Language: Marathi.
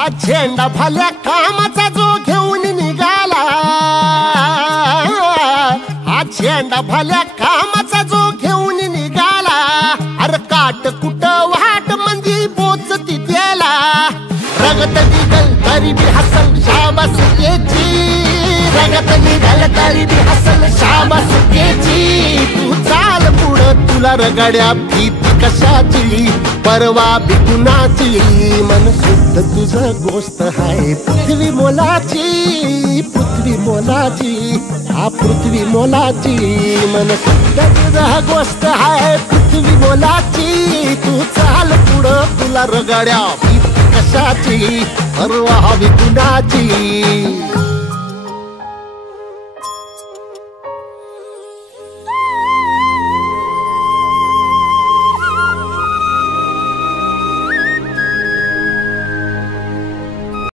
हा झेंडा भल्या कामाचा जो घेऊन निघाला, हा झेंडा भल्या कामाचा जो घेऊन निघाला, अरे काट कुट वाट मंदी बोचती त्याला, रगत निघल तरी बी हसल शाबास त्याची, रगत निघल तरी बी हसल शाबास त्याची. तू चाल पुढं तुला रगड्या भीती कशाची, परवा भी कुणाची, मन शुद्ध तुझं गोष्ट हाय पृथ्वी मोलाची, पृथ्वी मोलाची, हा पृथ्वी मोलाची, मन शुद्ध तुझं गोष्ट हाय पृथ्वी मोलाची. तू चाल पुढं तुला रगड्या भीती कशाची, परवा भी कुणाची.